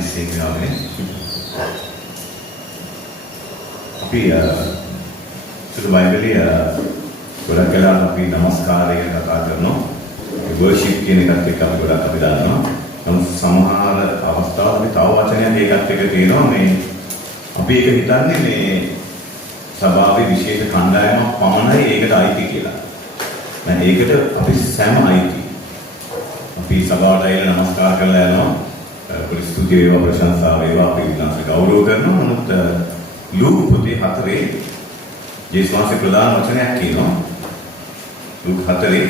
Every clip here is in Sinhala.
හදිස්සියෙන් ගානේ. අපි සුදු බයිබලයේ ගොඩක් වෙලාවට අපි නමස්කාරය ගැන කතා කරනවා. වර්ෂිප් කියන එකත් එක්ක අපි ගොඩක් අපි දානවා. නමුත් සමහර අවස්ථාවල තව වචනයක් ඒකත් එක්ක තියෙනවා මේ අපි ඒක හිතන්නේ මේ සභාවේ විශේෂ කණ්ඩායමක් පමණයි ඒකට අයිති කියලා. දැන් ඒකට අපි සෑම අයිති. අපි සභාවට ඇවිල්ලා නමස්කාර කරලා යනවා. ස්තුති වේවා ප්‍රශංසා වේවා අපි විනාශ ගෞරව කරනවා. නමුත් ලූක පොතේ 4 ජේසුස් වහන්සේ ප්‍රධාන වචනයක් කියනවා. ලූක 4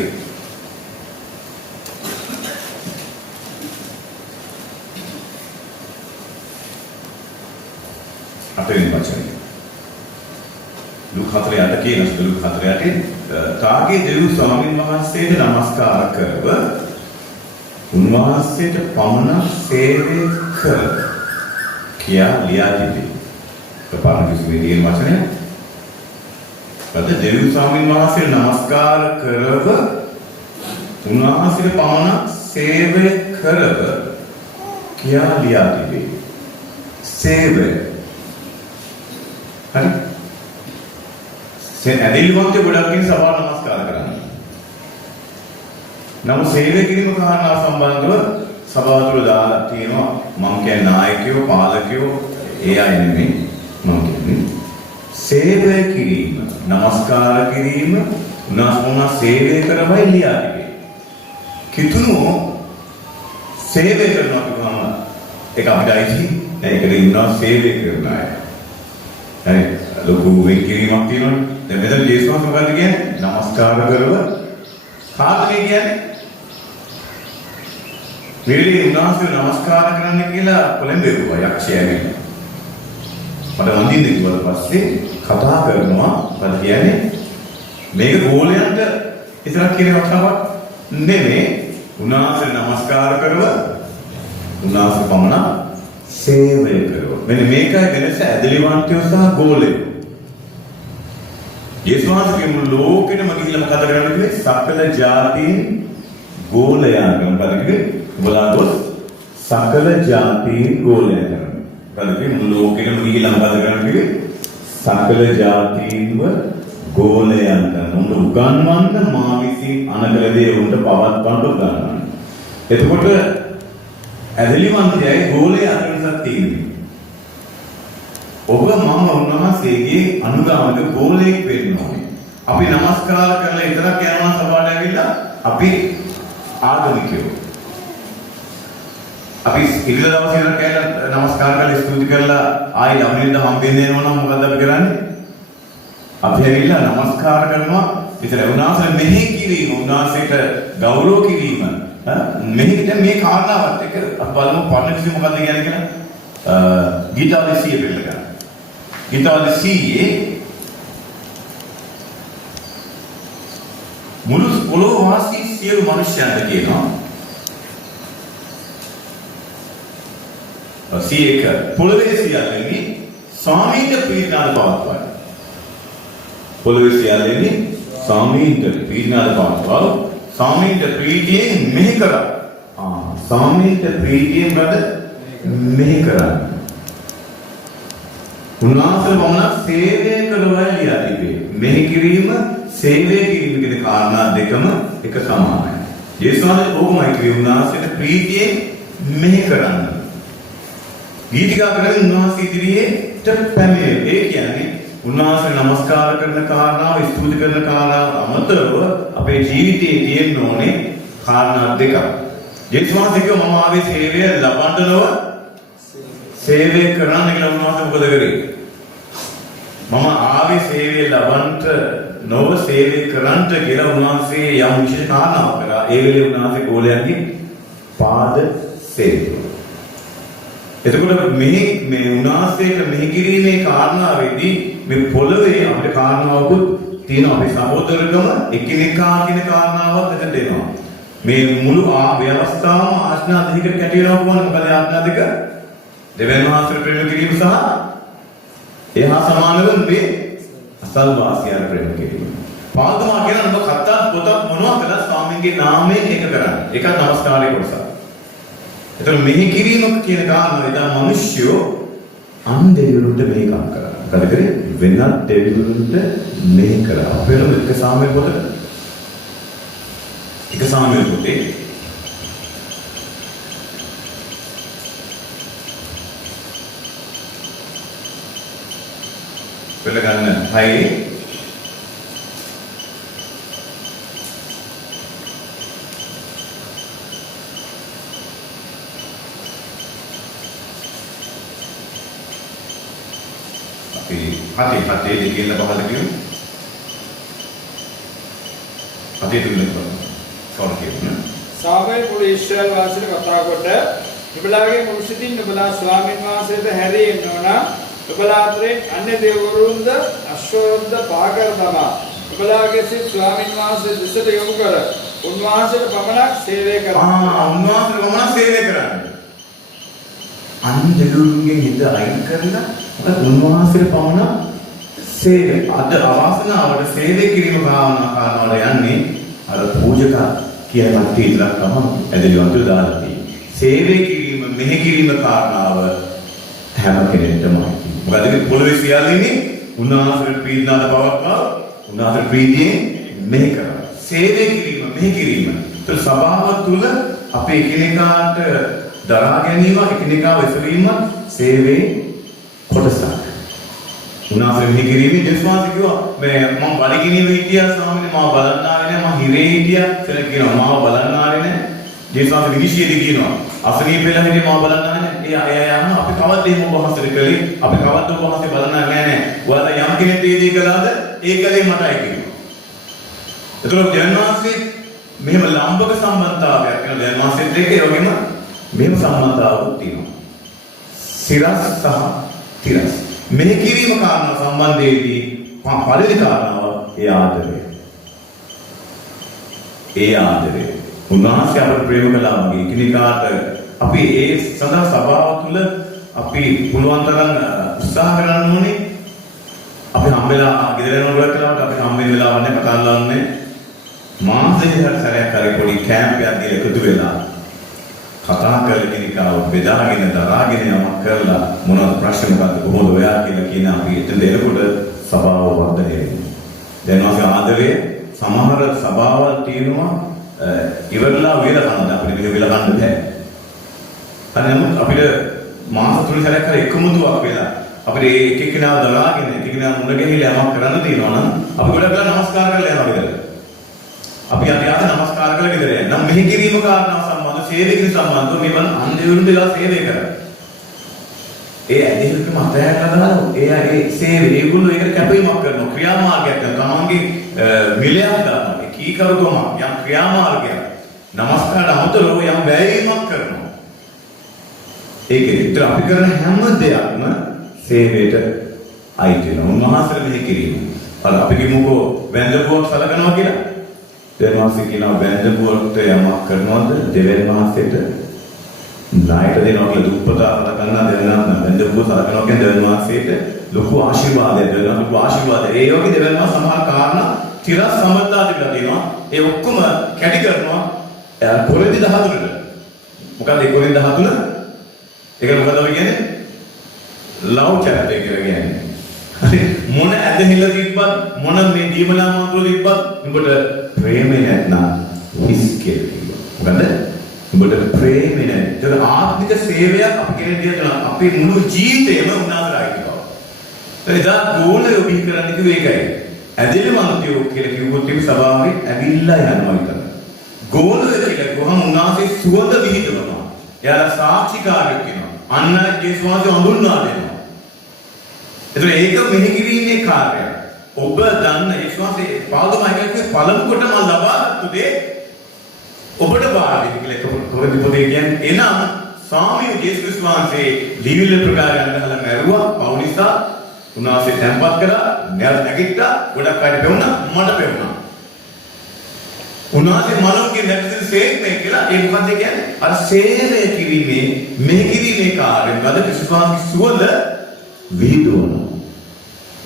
අටවෙනි වචනය. ලූක 4:8 කියන ලූක 4:8 තාගේ දෙව් ස්වාමීන් වහන්සේට නමස්කාර කරව උන්වහන්සේට පමණ සේවය කර කියා ලියා තිබේ. ප්‍රපාණ කිසිමේ වචනය. පද දෙව් ස්වාමීන් වහන්සේට නමස්කාර කරව උන්වහන්සේට පමණ සේවය කරව කියා ලියා තිබේ. සේවය හරි. ඇදහිලිවන්තය ගොඩක් ඉන්න සභාව නමස්කාර කරන්නේ. නමුත් සේවය කිරීම කාරණා සම්බන්ධව සභාව තුළ දාලා තියෙනවා මම කියන්නේ නායකයෝ පාලකයෝ ඒ අය නෙමෙයි මම කියන්නේ සේවය කිරීම නමස්කාර කිරීම උනාස්මන සේවය කරවයි ලියා තිබේ. කිතුණෝ සේවය කරනවා කියවම ඒක අපිට අයිති නෑ. ඒකට ඉන්නවා සේවය කරන අය. හරි ලොකු වෙන්කිරීමක් තියෙනවනේ. දැන් මෙතන ජේසුස් වහන්සේ මොකද්ද කියන්නේ? නමස්කාර කරව කාටද කියන්නේ? මෙලි උන්වහන්සේ නමස්කාර කරන්න කියලා පොළඹෙව්වා යක්ෂයාගෙන්. මට වඳින්න කිව්වට පස්සේ කතා කරනවා මොකද කියන්නේ? මේක ගෝලයන්ට විතරක් කියන කතාවක් නෙමෙයි. උන්වහන්සේ නමස්කාර කරව උන්වහන්සේ පමණ සේවය කරව. මෙන්න මේකයි වෙනස ඇදලිවන්තයෝ සහ ගෝලයෝ. යේසුස් වහන්සේ මුළු ලෝකෙටම ගිහිල්ලා මොකද කරන්නේ කියන්නේ? සකල ජාතීන් ගෝලයන් මොකද කියන්නේ? බලන්න සකල ජාතීන් ගෝලයන් කරනවා. මොකද කියන්නේ? මුළු ලෝකෙටම ගිහිල්ලා මොකද කරන්නේ? සකල ජාතීන්ව ගෝලයන් කරනවා. උගන්වන්න මා විසින් අනකල දේ උන්ට පවත්වන්න උගන්වන්න. එතකොට ඇදලිවන්තයයි ගෝලයේ අතරින් තියෙන්නේ. ඔබ මම උන්වහන්සේගේ අනුගාමික ගෝලයෙක් වෙන්න ඕනේ. අපි නමස්කාර කරලා ඉතරක් යනවා සභාවට ඇවිල්ලා අපි ආගමිකයෝ. අපි ඉරිදා දවසේ ඉඳන් කියලා නමස්කාර කරලා ස්තුති කරලා ආයි අපිට හම්බෙන්නේ නෝනම් මොකද්ද අපි කරන්නේ? අපි ඇවිල්ලා නමස්කාර කරනවා විතර උන්වහන්සේ මෙහි කිරීම උන්වහන්සේට ගෞරව කිරීම මෙහිට මේ කාරණාවත් එක බලමු පරණ කිසි මොකද්ද කියන්නේ කියලා. ගීතාවලිය පිළිගන්න. ගීතාවලියේ මුළු පොළොව වාසී සියලු මිනිස්යන්ට කියනවා. 101 පොළොවේ සියල්ලෙනි ස්වාමීන්ට ප්‍රීතිනාද පවත්වයි. පොළොවේ සියල්ලෙනි ස්වාමීන්ට ප්‍රීතිනාද පවත්වව. ස්වාමීන්ට ප්‍රීතියෙන් මෙහි කරා. ස්වාමීන්ට ප්‍රීතියෙන් බද මෙහි කරා. උන්වහන්සේ වමන සේවය කරවයි ලියා තිබේ. මෙහි කිරීම සේවය කිරීම කියන කාරණා දෙකම එක සමානයි. යේසුස් වහන්සේ ඕකමයි කිව්වේ උන්වහන්සේට ප්‍රීතියෙන් මෙහි කරන්න. ගීතිකා කරගෙන උන්වහන්සේ ඉදිරියට පැමිණේ. ඒ කියන්නේ උන්වහන්සේ නමස්කාර කරන කාරණාව ස්තුති කරන කාරණාව අමතරව අපේ ජීවිතයේ තියෙන්න ඕනේ කාරණා දෙකක්. යේසුස් වහන්සේ කිව්වා මම ආවේ සේවය ලබන්න නොව සේවය කරන්න කියලා උන්වහන්සේ මොකද කරේ? මම ආවේ සේවය ලබන්නට නොව සේවය කරන්නට කියලා උන්වහන්සේ යම් විශේෂ කාරණාවක් කළා. ඒ වෙලේ උන්වහන්සේ ගෝලයන්ගේ පාද සේවය. එතකොට මේ උන්වහන්සේට මෙහි කිරීමේ කාරණාවේදී මේ පොළවේ අපිට කාරණාවකුත් තියෙනවා. අපේ සහෝදරකම එකිනෙකා කියන කාරණාවක් එතනට එනවා. මේ මුළු ව්‍යවස්ථාවම ආඥා දෙකකට කැටිනවා කොහොමද? මොකද ආඥා දෙක? දෙවියන් වහන්සේට ප්‍රේම කිරීම සහ එහා සමානව මේ අසල්වාසියන් ප්‍රේම කිරීම. පාදමා කියන ඔබ කතා පොතක් මොනවා කළා ස්වාමීන්ගේ නාමයෙන් ඒක කරන්නේ. ඒකත් නමස්කාරයේ කොටසක්. ඒතර මෙහි කිරීම කියන කාරණාව ඉදා මිනිස්සු අන් දෙවිවරුන්ට මේකම් කරා. මොකද කරේ? වෙනත් දෙවිවරුන්ට මෙහි කරා. අපේ එක සාමයේ පොතේ එක සාමයේ පොතේ පෙළ ගන්න 6 හතේ දෙකෙන් පහළ කියමු. හතේ තුන කවර කියමු. සාමයේ මුළු ඊශ්‍රායල් වාසීන්ට කතා කොට නුඹලාගේ මුළු සිතින් නුඹලා ස්වාමීන් වහන්සේට හැරී ඉන්නවන නුඹලා අතරින් අන්‍ය දෙවිවරුන්ද අශ්වරුන්ද පාකර තමා නුඹලාගේ සිත් ස්වාමීන් වහන්සේ දෙසට යොමු කර උන්වහන්සේට පමණක් සේවය කරනවා. උන්වහන්සේට පමණක් සේවය කරන්නේ. අන්‍ය දෙවිවරුන්ගේ හිත අයින් කරලා උන්වහන්සේට පමණක් සේවය. අද අවාසනාවට සේවය කිරීම කාරණාවට යන්නේ අර පූජක කියන කට්ටිය ඉඳලා තමයි ඇදලිවන්ත දාලා තියෙන්නේ. සේවය කිරීම මෙහෙ කිරීම කාරණාව හැම කෙනෙක්ටම මොකද මේ පොළවේ සියල්ල ඉන්නේ උන්වහන්සේට ප්‍රීතිනාද පවත්වා උන්වහන්සේට ප්‍රීතියෙන් මෙහෙ කරා. සේවය කිරීම මෙහෙ කිරීම. ඒත් සභාව තුළ අපේ එකිනෙකාට දරා ගැනීම එකිනෙකාව එසවීම සේවයේ කොටසක්. උන්වහන්සේ මෙහෙ කිරීමේ දෙස්වාස කිව්වා මේ මම බඩගිනිව හිටියා ස්වාමීනි මාව බලන්න ආවේ නැහැ මම හිරේ හිටියා කියලා කියනවා මාව බලන්න ආවේ නැහැ. දෙස්වාස විනිශ්චයදී කියනවා අසනීප වෙලා හිටියේ මාව බලන්න ආවේ නැහැ. ඒ අය යනවා අපි කවද්ද එහෙම ඔබ වහන්සේට කළේ අපි කවද්ද ඔබ වහන්සේ බලන්න ආවේ නැහැ. ඔයාලා යම් කෙනෙක් දීදී කළාද ඒ කලේ මටයි කියනවා. ඒතකොට දෙවියන්වහන්සේ මෙහෙම ලම්බක සම්බන්ධතාවයක් කරන දෙවියන්වහන්සේත් එක්ක ඒ වගේම මෙහෙම සම්බන්ධතාවයක් තියෙනවා. සිරස් සහ තිරස් මෙහි කිරීම කාරණා සම්බන්ධයේදී පරිදි කාරණාව ඒ ආදරය. ඒ ආදරය. උන්වහන්සේ අපට ප්‍රේම කළා වගේ කිනිකාට අපි ඒ සදා සභාව තුළ අපි පුළුවන් තරම් උත්සාහ කරන්න ඕනේ. අපි හම්බෙලා ගෙදර යනකොට කලාවට අපි හම්බෙන්න වෙලාවක් නැහැ කතා කරන්නේ. මාසෙකට සැරයක් හරි පොඩි කැම්ප් එකක් දීලා එකතු වෙලා කතා කරලා කෙනිකාව බෙදාගෙන දරාගෙන යමක් කරලා මොනවද ප්‍රශ්න මොකද්ද කොහොමද ඔයා කියලා කියන අපි එතන එනකොට සභාව වර්ධනය වෙනවා. දැන් අපි ආදරේ සමහර සභාවල් තියෙනවා ඉවරලා වේලා ගන්න අපිට මෙහෙ වෙලා ගන්න බෑ. අනේම අපිට මාස 3 සැරයක් හරි එකමුතුවක් වෙලා අපිට එක එක්කෙනාව දරාගෙන එක එක්කෙනා මුණ ගැහිලා යමක් කරන්න තියෙනවා නම් අපි ගොඩක් වෙලා නමස්කාර කරලා යනවා ගෙදර. අපි අද නමස්කාර කරලා ගෙදර යනවා. නම් මෙහි කිරීම කාරණා සේවකින් සම්බන්ධව මේවන් අන්දේවරුන් දෙලා සේවය කරා. ඒ ඇදහිල්ලකම අතහැරලා දාලා ඒ සේවය ඒගොල්ලෝ ඒකට කැපවීමක් කරනවා ක්‍රියාමාර්ගයක් කරනවා තමන්ගේ මිලයක් දානවා ඒ කීකරුකම යම් ක්‍රියාමාර්ගයක් නමස්කාරට අමතරව යම් වැයවීමක් කරනවා. ඒකෙත් විතර අපි කරන හැම දෙයක්ම සේවයට අයිති වෙනවා. උන්වහන්සේට මෙහි කිරීම. අර අපි කිමුකෝ වැන්දපුවක් සලකනවා කියලා දෙවියන් වහන්සේ කියනවා වැන්දපුවට යමක් කරනවද දෙවියන් වහන්සේට ණයට දෙනවා කියලා දුප්පතා කතා කරනවා දෙවියන් වැන්දපුව සලකනවා කියන්නේ දෙවියන් වහන්සේට ලොකු ආශිර්වාදයක් දෙනවා ලොකු ආශිර්වාදයක්. ඒ වගේ දෙවියන් වහන්සේ සමහර කාරණා තිරස් සමත්තා තිබලා තියෙනවා. ඒ ඔක්කොම කැටි කරනවා කොරින්ති 13ට. මොකද ඒ කොරින්ති 13? ඒක මොකද ඔය කියන්නේ? ලව් චැප්ටර් කියලා කියන්නේ. හරි මොන ඇදහිල්ල තිබ්බත් මොන මේ දීමලා මාතෘ තිබ්බත් උඹට ප්‍රේමේ නැත්නම් හිස් කියලා. මොකද උඹට ප්‍රේමේ නැත්නම් ඒක ආත්මික සේවයක් අපි කෙරෙහි දෙනවා. අපේ මුළු ජීවිතේම උනාසරයි කියනවා. එදා ගෝලය බිහි කරන්න කිව්වේ ඒකයි. ඇදෙල මන්තියෝ කියලා කිව්වොත් මේ සභාවේ ඇවිල්ලා යනවා විතර. ගෝලය කියලා ගොහම උනාසේ සුවඳ විහිදවනවා. එයාලා සාක්ෂිකාරයෙක් වෙනවා. අන්න ජේසුස් වහන්සේ හඳුන්වා දෙනවා. එතකොට ඒක මෙහි කිරීමේ කාර්යය. ඔබ දන්න යේසුස් වහන්සේ පාදමයිකේ පළමු කොට මම ලබාගත්තු දේ ඔබට බාර දෙන්න කියලා කොරදි පොතේ කියන්නේ එනම් සාමිය යේසුස් වහන්සේ දීවිල ප්‍රකාරයන් ගහලා මැරුවා පෞලිසා උන්වහන්සේ තැන්පත් කරා නැගිට්ටා ගොඩක් අය පෙවුණා මට පෙවුණා. උන්වහන්සේ මනෝගේ නැතිව සේක්මේ කියලා ඒ මොකද කියන්නේ අර සේවය කිරීමේ මෙහි කිරීමේ කාර්යය. මොකද යේසුස් වහන්සේ සුවඳ විහිදුවනවා.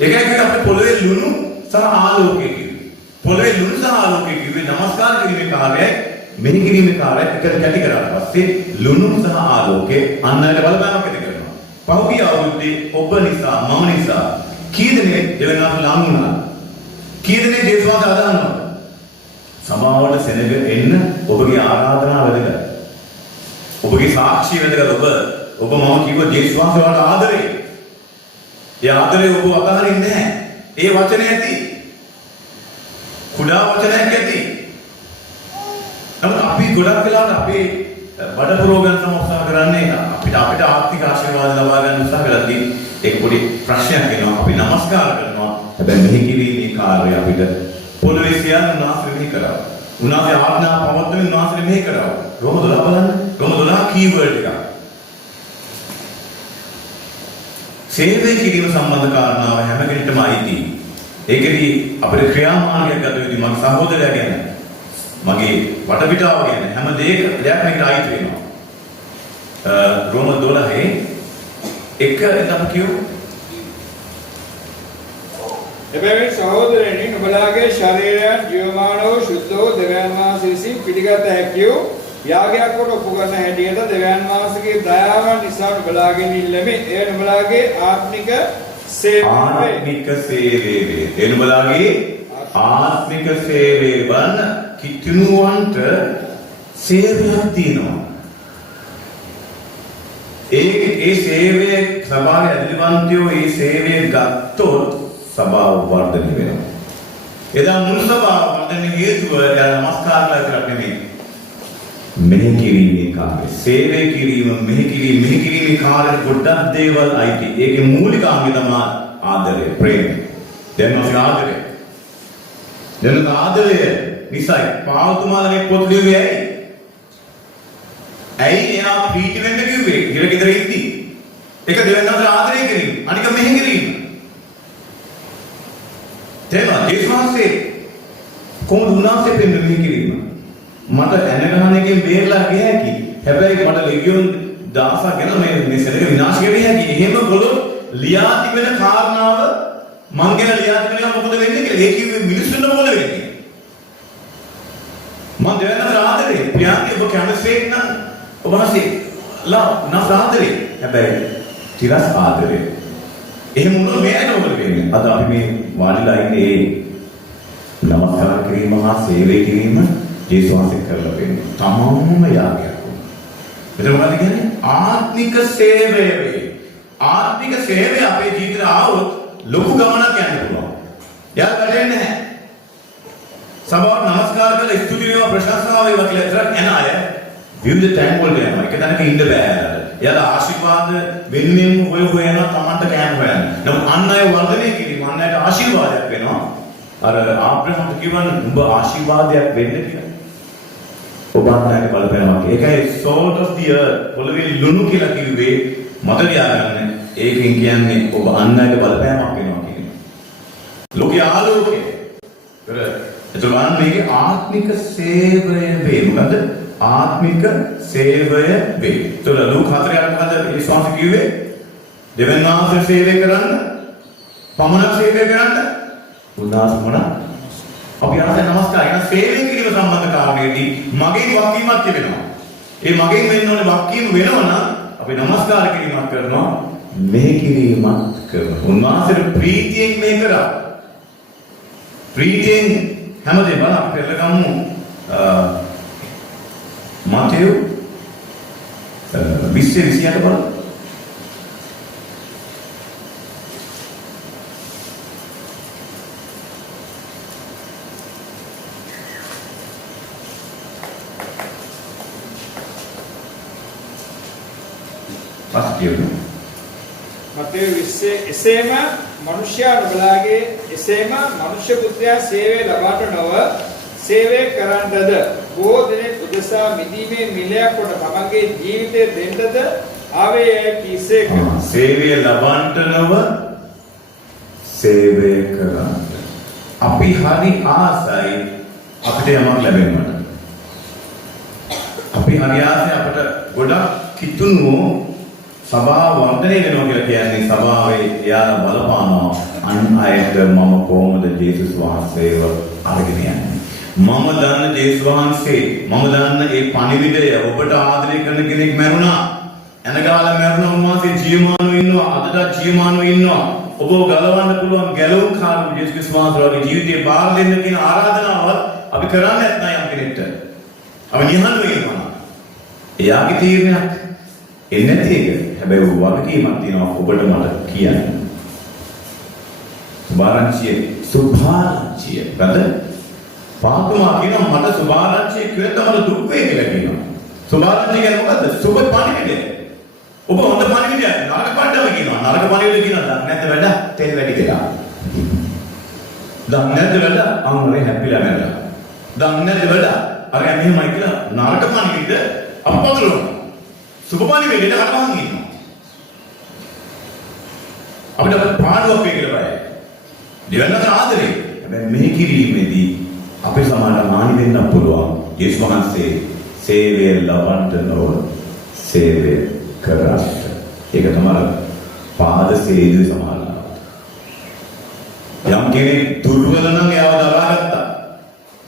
ඒකයි කියන්නේ අපේ පොළවේ ලුණු සහ ආලෝකය කිව්වේ. පොළවේ ලුණු සහ ආලෝකය කිව්වේ නමස්කාර කිරීමේ කාර්යය. මෙහි කිරීමේ කාර්යය එකට කැටි කරාට පස්සේ ලුණු සහ ආලෝකේ අන්නයට බලපෑමක් ඇති කරනවා. පහුගිය අවුරුද්දේ ඔබ නිසා මම නිසා කී දෙනෙක් දෙවනාට ලං වුණා? කී දෙනෙක් දේශවාද අදහනවා? සමාවට සෙනග එන්න ඔබගේ ආරාධනාව වැදගත්. ඔබගේ සාක්ෂිය වැදගත්. ඔබ මම කිව්ව දේශවාද වලට ආදරේ. ඒ ආදරේ ඔබ අතහරින්නේ නැහැ. ඒ වචනේ ඇති. කුඩා වචනයක් ඇති. නමුත් අපි ගොඩක් වෙලාවට අපේ බඩ පුරෝගන්න තමයි උත්සාහ කරන්නේ අපිට ආර්ථික ආශිර්වාද ලබා ගන්න උත්සාහ කරද්දී එක් පොඩි ප්‍රශ්නයක් එනවා. අපි নমස්කාර කරනවා. හැබැයි මෙහි කිරීමේ කාර්යය අපිට පොළවේ සියල්ල උන්වහන්සේ මෙහි කරා. උන්වහන්සේ ආඥා පවත්වමින් උන්වහන්සේ මෙහි කරා. රෝම 12 බලන්න. රෝම 12 කීවර්ඩ් එක. සේවය කිරීම සම්බන්ධ කාරණාව හැම කෙනෙක්ටම අයිති. ඒකෙදි අපේ ක්‍රියාමාර්ගයක් ගත යුතුයි. මගේ සහෝදරයා ගැන මගේ වටපිටාව ගැන හැම දෙයක්ම මේකට අයිති වෙනවා. රෝම 12 එක අපි කියමු. එබැවින් සහෝදරයනි නුඹලාගේ ශරීරයන් ජීවමානව ශුද්ධව දෙවියන් වහන්සේ විසින් පිළිගත හැකියෝ යාගයක් කොට ඔප්පු කරන හැටියට දෙවියන් වහන්සේගේ දයාව නිසා නුඹලාගෙන් ඉල්ලමි. එය නුඹලාගේ ආත්මික සේවය වේ. ඒ නුඹලාගේ ආත්මික සේවය වන කිතුණුවන්ට සේවයක් තියෙනවා. ඒ සේවයේ සභාවේ අධිපතියෝ ඒ සේවය ගත්තොත් සභාව වර්ධනය වෙනවා. එදා මුල් සභාව වර්ධනය හේතුව යා නමස්කාරලා කරක් නෙමෙයි. මෙහි කිරීමේ කාර්යය. සේවය කිරීම මෙහි කිරීමේ කාර්යය ගොඩක් දේවල් අයිති. ඒකේ මූලික අංගය තමයි ආදරය, ප්‍රේම. දැන් ආදරය. දැන් ආදරය නිසයි පාවතුමාලගේ පොත් ලියුවේ ඇයි? ඇයි එයා ප්‍රීති වෙන්න කිව්වේ? හිර ගෙදර ඉද්දි. එක දෙවෙනිවට ආදරය කිරීම. අනික මෙහි කිරීම. තේරුණා? දේශවාසයේ කොහොමද උන්වහන්සේ පෙන්වන්නේ මෙහි කිරීම? මට ඇනගහන එකෙන් බේරලා ගිය හැකි. හැබැයි මට ලෙගියොන් 1000ක් ගැන මේ සෙනග විනාශ වෙන්නේ හැකි. එහෙම ගොළොත් ලියා තිබෙන කාරණාව මං ගැන ලියා තිබෙනවා මොකද වෙන්නේ කියලා. ඒ කිව්වේ මිනිස්සුන්ට මොකද වෙන්නේ? මං දෙවනතර ආදරේ. ප්‍රියාන්ති ඔබ කැමසේක් නම් ඔබ හසේ ආදරේ. හැබැයි තිරස් ආදරේ. එහෙම වුණොත් මෙයාට මොකද වෙන්නේ? අද අපි මේ වාඩිලා ඉන්නේ නමස්කාර කිරීම හා සේවය කිරීම ජේසුස්වහන්සේ කරලා දෙන්නේ. තමන්ම යාගයක් වුණා. එතකොට මොකද කියන්නේ? ආත්මික සේවය වේ. ආත්මික සේවය අපේ ජීවිතේ ආවොත් ලොකු ගමනක් යන්න පුළුවන්. යාර කඩෙන්නේ නැහැ. සභාවට නමස්කාර කරලා ස්තුති වේවා ප්‍රශංසාව වේවා කියලා විතරක් එන අය විවිධ තැන් වල යනවා. එක තැනක ඉන්න බෑ. යාලා ආශිර්වාද වෙන්නෙම හොය යනවා තමන්ට කෑම හොයන්න. නමුත් අන් අය වර්ධනය කිරීම අන් අයට ආශිර්වාදයක් වෙනවා. අර ආබ්‍රහම්ට කියවන උඹ ආශිර්වාදයක් වෙන්න කියලා. ඔබ අන් අයට බලපෑමක්. ඒකයි salt of the earth. පොළවේ ලුණු කියලා කිව්වේ මත තියාගන්න. ඒකෙන් කියන්නේ ඔබ අන් අයට බලපෑමක් වෙනවා කියන එක. ලෝකයේ ආලෝකය. එතකොට මේකේ ආත්මික සේවය වේ. මොකද? ආත්මික සේවය වේ. එතකොට ලූක 4 මොකද ඒ ශාස්ත්‍ර කිව්වේ? දෙවියන් වහන්සේ සේවය කරන්න, පමණක් සේවය කරන්න උදාසමන අපි අරගෙන නමස්කාරය කියන සේවය කිරීම සම්බන්ධ කාරණේදී මගේ වක්කීමක් තිබෙනවා. ඒ මගෙන් වෙන්න ඕනේ වක්කීම වෙනවා නම් අපි නමස්කාර කිරීමක් කරනවා, මෙහි කිරීමක් කරනවා. උන්වහන්සේට ප්‍රීතියෙන් මේ කරා. ප්‍රීතියෙන් හැමදේම බලන්න අපි පෙරලගමු. මතෙව් 20:28 බලන්න. මතේ එසේම මනුෂ්‍යයා නුඹලාගේ එසේම මනුෂ්‍ය පුත්‍රයා සේවය ලබාට නොව සේවය කරන්නද බොහෝ දෙනෙක් උදෙසා මිදීමේ මිලයක් කොට තමන්ගේ ජීවිතය දෙන්නද ආවේ කීසේක. සේවය ලබන්නට නොව සේවය කරන්න. අපි හරි ආසයි අපිට යමක් ලැබෙන්නට. අපි හරි ආසයි අපිට ගොඩක් කිතුණු සභාව වර්ධනය වෙනවා කියලා කියන්නේ සභාවේ එයාලා බලපානවා අන් අයට මම කොහොමද ජේසුස් වහන්සේව අරගෙන යන්නේ. මම දන්න ජේසුස් වහන්සේ මම දන්න ඒ පණිවිඩය ඔබට ආදරය කරන කෙනෙක් මැරුණා. එනගාලා මැරුණා උන්වහන්සේ ජීවමානව ඉන්නවා. අදට ජීවමානව ඉන්නවා. ඔබ ගලවන්න පුළුවන් ගැලවුම් කාර්ය ජේසුස් වහන්සේගේ ජීවිතේ බාර දෙන්න කියන ආරාධනාව අපි කරන්නේ නැත්නම් යම් කෙනෙක්ට. අපි නිහඬව ඉන්නවා. එයාගේ තීරණයක් එන්නේ නැති එක. හැබැයි වගකීමක් තියෙනවා ඔබට මට කියන්න. සුභාරංචිය බඳ පාතුමා කියනවා මට සුභාරංචිය කියලා තමයි දුක් වේ කියලා කියනවා. සුභාරංචිය කියන්නේ මොකද්ද? සුභ පණිවිඩය. ඔබ හොඳ පණිවිඩය නරක පණ්ඩම කියනවා. නරක පණිවිඩය කියනවා නැත්නම් වැඩ තෙල් වැඩි කියලා. දන්නේ නැද්ද වැඩ අම්මේ හැපිලා නැද්ද? දන්නේ නැද්ද වැඩ අර මෙහෙමයි කියලා නරක පණිවිඩය අපපතුරුන. සුභ පණිවිඩයට කටවහන් ඉන්නවා. අපිට පාඩුවක් වේ කියලා බයයි. දෙවන්නට ආදරේ. හැබැයි මේ කිරීමේදී අපේ සමාන මානි වෙන්න පුළුවන්. යේසුස් වහන්සේ සේවය ලබන්න ඕන. සේවය කරන්න. ඒක තමයි පාද සේවය සමානයි. යම් කෙනෙක් දුර්වල නම් එයාව දරාගත්තා.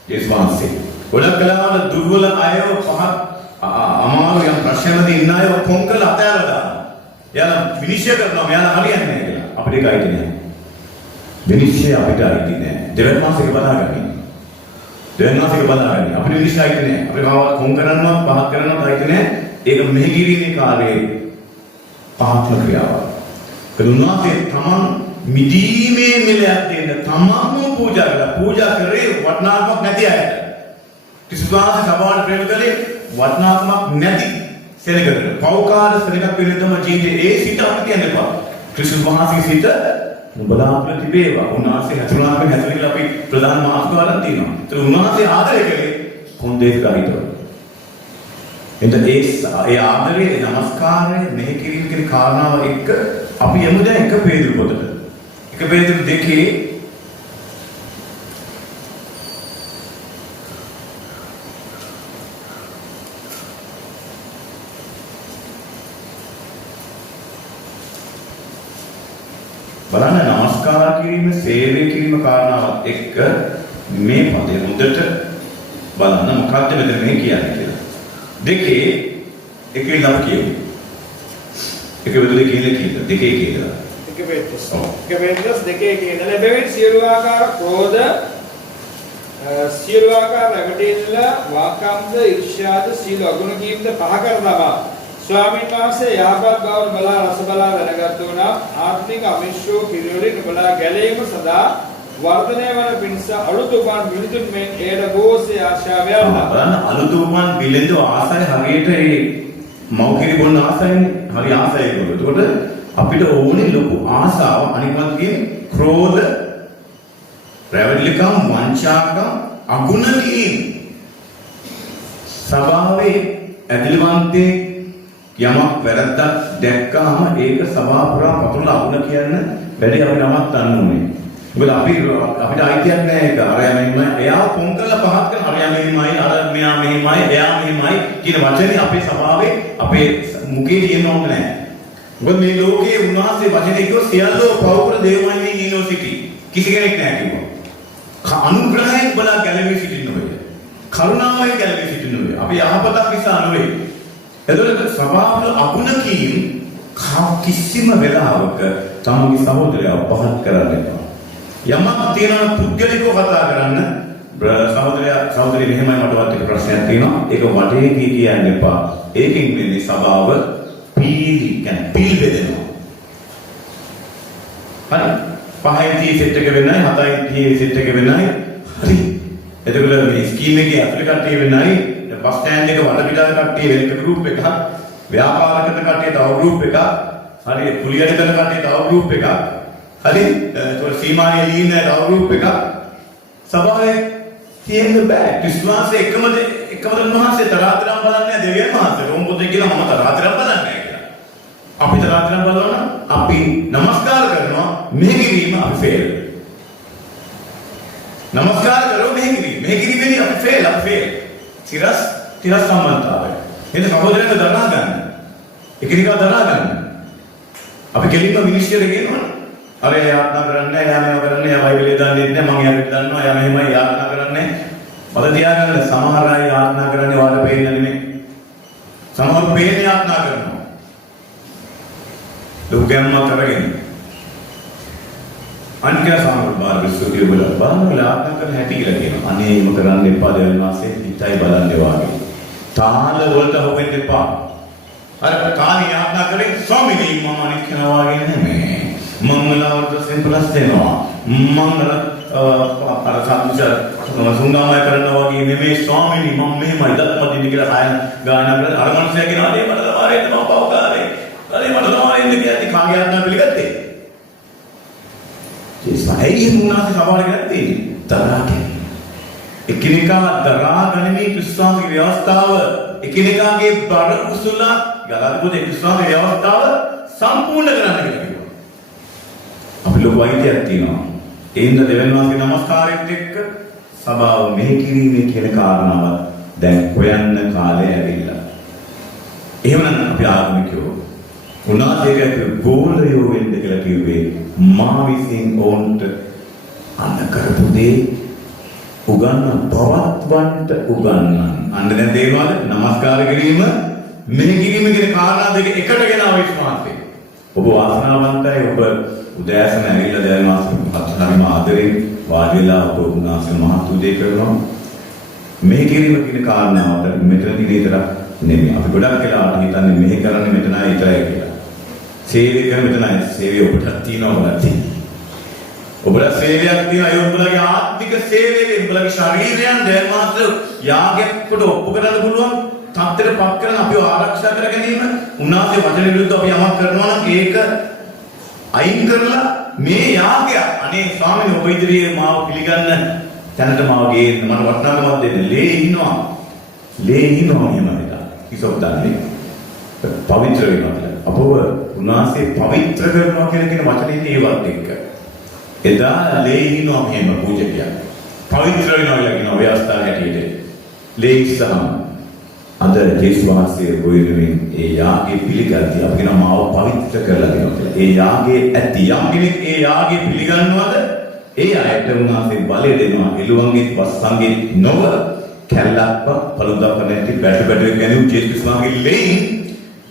යේසුස් වහන්සේ. ගොඩක් කලාවට දුර්වල අයව පහත් අමාරු යම් ප්‍රශ්නවලදී ඉන්න අයව කොන්කල අතහැරලා දානවා. එයාලා විනිශ්චය කරනවා මෙයාලා හරියන්නේ නැහැ කියලා. අපිට ඒක අයිති නෑ. විනිශ්චය අපිට අයිති නෑ. දෙවන මාසෙක බලාගන්න. දෙවන මාසෙක බලාගන්න. අපිට විනිශ්චය අයිති නෑ. අපිට කවවත් කොන් කරන්නවත් පහත් කරන්නවත් අයිති නෑ. ඒක මෙහි කිරීමේ කාර්යයේ පහත්ම ක්‍රියාවක්. කරුණාසේ තමන් මිදීමේ මිලයක් දෙන්න තමන්ම පූජා කරේ වටිනාකමක් නැති අයට. කිසිවාසේ සබාවට ප්‍රේම කළේ වටිනාකමක් නැති සෙනගකට. පෞකාර සෙනගක් වෙන තමයි ජීවිතේ ඒ සිත අපිට කියන්න එපා. ක්‍රිස්තුස් වහන්සේ සිත නුඹලා අපිට තිබේවා. උන්වහන්සේ හතුරුනාකම හැදෙලා අපි ප්‍රධාන මාතෘකාවක් තියෙනවා. ඒත් උන්වහන්සේ ආදරය කළේ කොන්දේක ගහිතව. එතන ඒ ආදරේ නමස්කාරය මෙහි කිරීම කියන කාරණාව එක්ක අපි යමු දැන් එක පේදුරු පොතට. එක පේදුරු දෙකේ බලන්න නමස්කාර කිරීම සේවය කිරීම කාරණාවත් එක්ක මේ පදේ මුදට බලන්න මොකක්ද මෙතන මේ කියන්නේ කියලා. දෙකේ එකේ නම් කියමු. එක විදිහට කියලා දෙකේ කියලා. එක වෙද්දස් දෙකේ කියන ලැබෙන්නේ සියලු ආකාර ක්‍රෝධ සියලු ආකාර රැවටෙන්න වාකම්ද ඊර්ෂ්‍යාද සීල අගුණ කීම්ද පහ කරනවා. ස්වාමීන් වහන්සේ යහපත් බව බලා රස බලා දැනගත්තු නම් ආත්මික අමිෂ්ඨෝ පිළිවෙලින් බලා ගැලීම සදා වර්ධනය වන පිණිස අලුත් උපන් මිනිතුන් මෙන් ඒඩ ගෝසේ ආශාව යනවා. බලන්න අලුත් උපන් බිලෙන්ද ආසය හරියට ඒ මෞකිරි බොන්න ආසයනේ. හරි ආසයි ඒක. ඒකට අපිට ඕනේ ලොකු ආසාව අනිවාර්යෙන් කියන්නේ ක්‍රෝධ, රැවටිලිකම්, වංචාකම්, අගුණ කීම්. සබාවේ ඇදලිවන්තේ යමක් වැරද්දක් දැක්කාම ඒක සභාව පුරා පතුරලා අගුණ කියන්න වැඩි අපි නමක් ගන්න ඕනේ. මොකද අපිට අයිතියක් නැහැ ඒක. අරයා මෙහෙමයි, එයා කොන් කරලා පහත් කරන අරයා මෙහෙමයි, අර මෙයා මෙහෙමයි, එයා මෙහෙමයි කියන වචනේ අපේ සභාවේ අපේ මුඛේ තියෙන්න ඕනේ නැහැ. මොකද මේ ලෝකයේ උන්වහන්සේ වචනේ කිව්ව සියල්ලෝ පෞර දේවමයි යුනිවර්සිටි. කිසි කෙනෙක් නැහැ කිව්වා. අනුග්‍රහයෙන් බලා ගැලවී සිටින්න ඕනේ. කරුණාවෙන් ගැලවී සිටින්න ඕනේ. අපි යහපතක් නිසා නෙවෙයි. එතකොට සබාවල අගුණ කීම් කිසිම වෙලාවක තමගේ සහෝදරයව පහත් කරන්න එපා. යමක් තියෙනවා පුද්ගලිකව කතා කරන්න සහෝදරය මෙහෙමයි මටවත් එක ප්‍රශ්නයක් තියෙනවා. ඒක වටේ කියන්න එපා. ඒකෙන් වෙන්නේ සබාව පිල් බෙදෙනවා. හරි. 5යි සෙට් එක වෙනයි 7යි සෙට් එක වෙනයි. හරි. එතකොට මේ ස්කීම් එකේ අතුරු කට්ටිය වෙනයි බස් ස්ටෑන්ඩ් එක වල පිටාර කට්ටිය වෙන ගෲප් එකක්, ව්‍යාපාරකට කට්ටිය තව ගෲප් එකක්, හරි කුලියට කරන කට්ටිය තව ගෲප් එකක්, හරි ඒතකොට සීමාවේ ලියන තව ගෲප් එකක්. සභාවේ තියෙන්න බෑ. ක්‍රිස්තුස්වහන්සේ එකම උන්වහන්සේ තරාතිරම් බලන්නේ දෙවියන් වහන්සේ. රෝම පොතේ කියලා මම තරාතිරම් බලන්නේ නැහැ කියලා. අපි තරාතිරම් බලනවා අපි নমස්කාර කරනවා මෙහි කිරීම අපි ෆේල්. নমස්කාර කරෝ මෙහි කිරීමේදී අපි ෆේල්. තිරස් සම්බන්ධතාවය. එතන සහෝදරයන්ව දරා ගන්න. එකිනෙකා දරා ගන්න. අපි කෙලින්ම මිනිස්සියට කියනවා. අර යාත්නා කරන්නේ, යා මේව කරන්නේ, යා බයිබලේ දාන්නේ නැහැ, මම යාට දන්නවා, යා මෙහෙමයි යාත්නා කරන්නේ. මත තියාගන්න සමහර අය යාත්‍රා කරන්නේ වාට පේන්නේ නෙමෙයි. සමහර පේන්නේ යාත්‍රා කරනවා. දුක්ගම්ම කරගෙන. අනික සමහර බාර විශ්වවිද්‍යාල වල බලන්න යාත්‍රා කරන හැටි කියලා කියනවා. අනේ එහෙම කරන්න එපා දෙවන මාසේ හිතයි බලන්නේ වාගේ. තාල වලට හොවෙන්න එපා. අර කාණි යාත්‍රා කරේ ස්වාමීනි මම අනික් කෙනා වාගේ නෙමෙයි. මංගලවට සෙන්පලස් දෙනවා. මම අර සම්චාර සුංගාමය කරනවා වගේ නෙමෙයි ස්වාමීනි මම මෙහෙමයි දත්මදින්න කියලා ආයන ගායනා කරලා අර මනුස්සයා කියනවා අනේ මට සමාරේ මම පවකාරේ. අනේ මට සමාරේ ඉන්න කියන්නේ කාගේ යාත්‍රා පිළිගත්තේ. ඒයි මුණාසේ සවාල ගත්තේ තරහට. එකිනෙකා දරා ගනිමින් ක්‍රිස්තුන්ගේ ව්‍යවස්ථාව එකිනෙකාගේ බර උසුලා ගලපොත ක්‍රිස්තුන්ගේ ව්‍යවස්ථාව සම්පූර්ණ කරන්න කියලා කිව්වා. අපි ලොකු අයිතියක් තියෙනවා. ඒ හින්දා දෙවියන් වහන්සේගේ නමස්කාරයත් එක්ක සභාව මෙහි කිරීමේ කියන කාරණාව දැන් හොයන්න කාලය ඇවිල්ලා. එහෙමනම් අපි ආගමිකයෝ උනාසේක ගෝලයෝ වෙන්න කියලා කිව්වේ මා විසින් ඕන්ට අන්න කරපු දේ උගන්න පවත්වන්නට උගන්නන්න. අන්න දැන් තේරෙනවද? නමස්කාර කිරීම මෙහි කිරීම කියන කාරණා දෙක එකට ගෙන ආවිශ්වාසය. ඔබ වාසනාවන්තයි. ඔබ උදෑසන ඇවිල්ලා දැන් මාසෙම ආදරෙන් වාඩි වෙලා ඔබ උනාසෙ මහත් උදේ කරනවා. මෙහි කිරීම කියන කාරණාවට මෙතන දින විතරක් නෙමෙයි. අපි ගොඩක් වෙලාවට හිතන්නේ මෙහි කරන්නේ මෙතනයි විතරයි කියලා. සේවය කරන මෙතනයි. සේවය ඔබට තියෙනවා නැති. ඔබලා සේවයක් තියෙනවා. ඒ ඔබලාගේ ආත්මික සේවයේ ඔබලාගේ ශරීරයන් දැන් මාත්‍ර යාගයක් කොට ඔප්පු කරන්න පුළුවන් තත්ත්වයට පත් කරන අපිව ආරක්ෂා කර ගැනීම උන්වහන්සේ වචන විරුද්ධව අපි යමක් කරනවා නම් ඒක අයින් කරලා මේ යාගය අනේ ස්වාමීන් ඔබ ඉදිරියේ මාව පිළිගන්න තැනට මාව ගේන්න මට වටිනාකමක් දෙන්න ලේ ඉන්නවා එහෙමද කිසොත් දන්නේ පවිත්‍ර වෙනවා අපව උන්වහන්සේ පවිත්‍ර කරනවා කියන වචනේ ඒවත් එක්ක එදා ලේ ඉන්නවා මෙහෙම පූජකයා පවිත්‍ර වෙනවා කියන ව්‍යවස්ථාව හැටියට ලේ ඉස්සහම අද ජේසුස් වහන්සේ ගොයමින් ඒ යාගේ පිළිගatti අපි කියන මාව පවිත්‍ර කරලා දෙනවා කියලා. ඒ යාගේ ඇති යම් කෙනෙක් ඒ යාගේ පිළිගන්නවද? ඒ අයට උන්වහන්සේ බලය දෙනවා. එළුවන්ගේ වස්සන්ගේ නොව කැල්ලක්ව පළුදක්ව නැති බැට ගැනීම ජේසුස් වහන්සේගේ ලෙයින්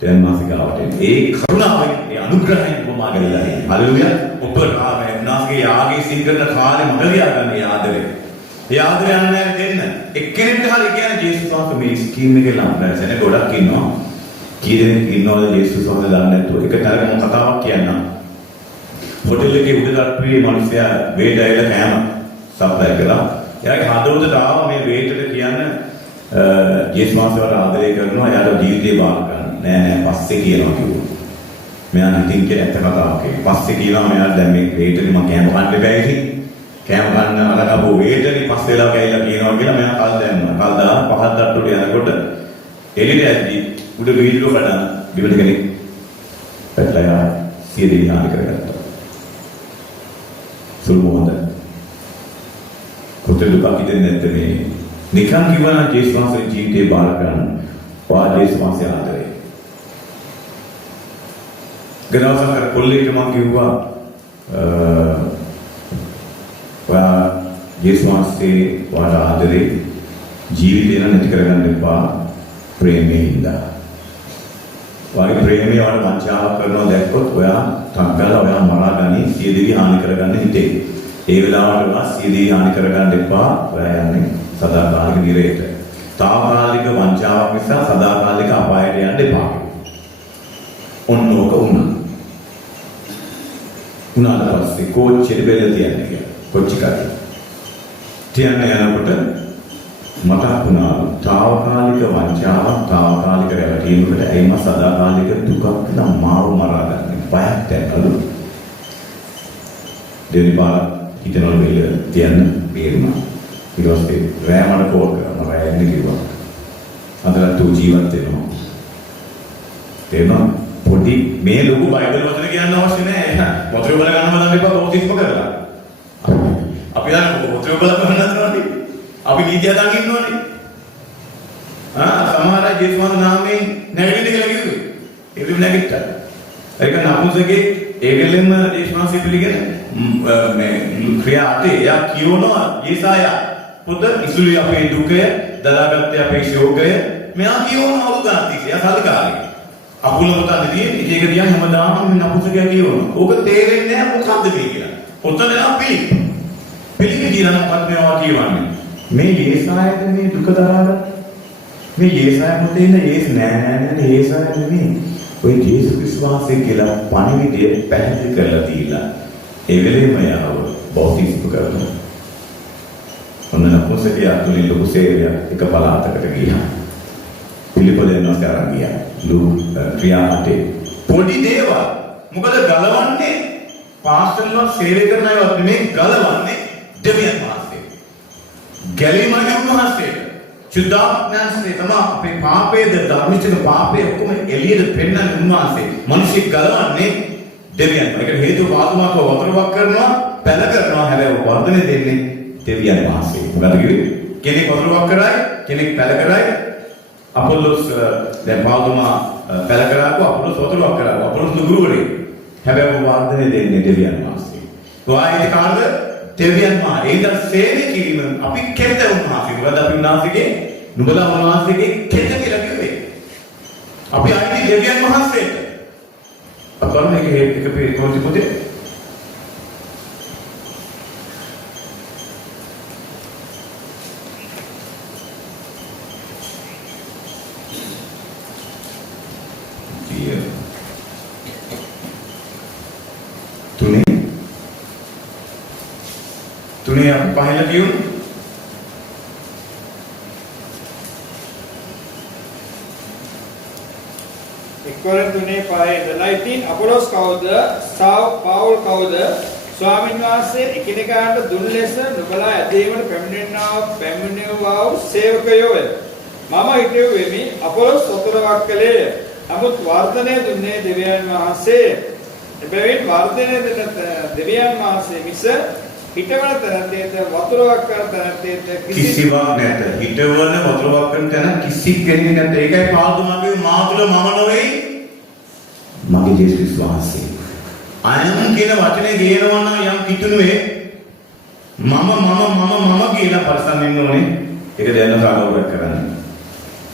දැන් මාසිකාවට ඒ කරුණාවෙන් ඒ අනුග්‍රහයෙන් උපමා කරලා තියෙනවා. හලෙලුයා. ඔබ උන්වහන්සේගේ යාගේ සිංගන කාලේ මග ලියාගන්න ඒ ආදරේ. ඒ ආදරයන් දෙන්න එක්කෙනෙක්ට හරි කියන්නේ ජේසුස් වහන්සේ මේ ස්කීම් එකේ ලම්බැසෙන ගොඩක් ඉන්නවා. කී දෙනෙක් ඉන්නවද ජේසුස් වහන්සේ දන්නේ නැතුව එක තරගම කතාවක් කියන්නම්. හොටෙල් එකේ උඩටප්පුවේ මිනිස්සයා වේට් ඇවිල්ලා කෑම සප්ලයි කළා. එයාගේ හදවතට ආවා මේ වේට්ට කියන්න ජේසුස් වහන්සේට ආදරය කරනවා එයාට ජීවිතේ බාර ගන්න. නෑ පස්සේ කියනවා කිව්වා. මෙයා හිතින් කියන ඇත්ත කතාවක්. පස්සේ කියනවා මෙයා දැන් මේ වේට්ට මම කෑම කන්න බෑ ඉතින්. කෑම ගන්න අරගපු වේටරි පස් වෙලා ගෑයිලා කියනවා කියලා මම කල් දැම්මා. කල් දාලා පහත් තට්ටුවට යනකොට එළියට ඇද්දි උඩ වීදුරු කඩන බිමට කෙනෙක් පැටලලා සියදිවි හානි කරගත්තා. සුළුමොහොත. කොතේ දුක හිතෙන්නේ නැත්නම් මේ නිකන් කිව්වනම් ජේසුස් වහන්සේ ජීවිතේ බාර ගන්න. ජේසුස් වහන්සේ ආදරේ. ගනවසකර කොල්ලෙක්ට මම කිව්වා ජේසුස් වහන්සේ වාට ආදරේ ජීවිතේ නැති කරගන්න එපා ප්‍රේමයෙන් ඉඳලා. වාගේ ප්‍රේමයේ වාට වංචාවක් කරනවා දැක්කොත් ඔයා තංගලා ඔයා මරාගනි සියදිවි හානි කරගන්න හිතේ. ඒ වෙලාවට ඔයා සියදිවි හානි කරගන්න එපා. ඔයා යන්නේ සදාකාලික නිරේට. తాවකාලික වංචාවක් නිසා සදාකාලික අපායට යන්න එපා. ඔන්නෝක උනාට පස්සේ කෝච්චියට බෙල්ල තියන්නේ කියලා. කොච්චිකාරි තියන්න යනකොට මතක් වුණා తాවකාලික වංචාවක් తాවකාලික රැවටීමකට එයිම සදාකාලික දුකක් නම් මාව මරාගන්න බයක් දැක්කලු දෙවිපාර හිතනවල බෙල්ල තියන්න බේරුණා ඊට පස්සේ රෑමඩ කෝල් කරනවා රෑ එන්න කිව්වා අදලා තු ජීවත් වෙනවා තේනවා පොඩි මේ ලොකු බයිබල් වචන කියන්න අවශ්‍ය නැහැ මොතර බල ගන්නව නම් එපා ඕතිස්ම කරලා අපි දැන් පොතේ බලන්න නැත්නම් අපි නීතිය දාගෙන ඉන්නවනේ. සමහර අය ජේසුස් වහන්සේ නාමයෙන් නැගිටින්න කියලා කිව්වේ. ඒකෙම නැගිට්ටා. ඒක නපුසගේ ඒකෙලෙම ජේසුස් වහන්සේ පිළිගෙන මේ ක්‍රියා අතේ එයා කියනවා යේසායා පුත ඉසුලි අපේ දුකය දදාගත්තේ අපේ ශෝකය මෙයා කියවන අවුගාතික එයා සල්කාරී අකුල පුතන් තියෙන්නේ ඒක දිහා හැමදාම මේ නපුසකයා කියවන ඕක තේරෙන්නේ නැහැ මොකද්ද මේ කියලා පොතන පිළිපි කියලා මොකක්ද මේවා කියවන්නේ මේ යේසායට මේ දුක දරාගත්ත මේ යේසාය පුතේ ඉන්න යේස් නෑ යේසාය නෙමෙයි ඔය ජේසුස් විශ්වාසය කියලා පණිවිඩය පැහැදිලි කරලා දීලා ඒ වෙලෙම යාව බෞද්ධිස්ම කරනවා ඔන්න නපුසකයා තුලින් ලොකු සේවයක් එක පළාතකට ගියා පිළිපදෙනවා කරන් ගියා ක්‍රියාවට පොඩි දේවල් මොකද ගලවන්නේ පාස්ටර්ලා සේවය කරන අයවත් නෙමෙයි ගලවන්නේ දෙවියන් වහන්සේ ගැලීමගේ උන්වහන්සේ චුද්ධාත්මයන්සේ තමයි අපේ පාපයේද ධර්මිෂ්ඨක පාපය ඔක්කොම එළියට පෙන්නන උන්වහන්සේ මිනිස්සු ගලවන්නේ දෙවියන්. ඒකට හේතුව පාතුමාකව වතුරක් කරනවා පැල කරනවා හැබැයි වර්ධනය දෙන්නේ දෙවියන් වහන්සේ. මොකද කිව්වේ? කෙනෙක් වතුරක් කරයි කෙනෙක් පැල කරයි අපොල්ලොස් දැන් පාතුමා පැල කරාකෝ අපොල්ලොස් වතුරක් කරා අපොල්ලොස් ගුරුවරේ. හැබැයි වර්ධනය දෙන්නේ දෙවියන් වහන්සේ. ඔයාගේ කාර්ද දෙවියන් වහන්සේ ඒද සේවය කිරීම අපි කෙරෙද උන්වහන්සේ. මොකද අපි උන්වහන්සේගේ නුඹලා උන්වහන්සේගේ කෙරෙද කියලා කිව්වේ. අපි ආයේ දෙවියන් වහන්සේට. අපරම එක කොහොමද පුතේ? තුනේ අපි පහල කියමු එක්වරන් තුනේ පහේ ඉඳලා ඉතින් අපොලොස් කවුද පාවුල් කවුද ස්වාමීන් වහන්සේ එකිනෙකාට දුන් ලෙස නුඹලා ඇදීමට පැමිණෙවවා වූ සේවකයෝය මම හිතුවෙමි අපොලොස් වතුරක් කළේය නමුත් වර්ධනය දුන්නේ දෙවියන් වහන්සේ එබැවින් වර්ධනය දෙන දෙවියන් වහන්සේ මිස හිටවන තැනට වතුරක් කරන තැනට කිසිවක් නැත. හිටවන වතුරක් කරන තැන කිසි කෙනෙක් නැත. ඒකයි පාදුමාගේ මාතුල මම නොවේ. මගේ ජේසුස් වහන්සේ. අයම් කියන වචනේ ගේනවා නම් යම් කිතුනුවේ මම කියලා පරිසම් වෙන්න ඕනේ. ඒක දැනන කාලවල කරන්න.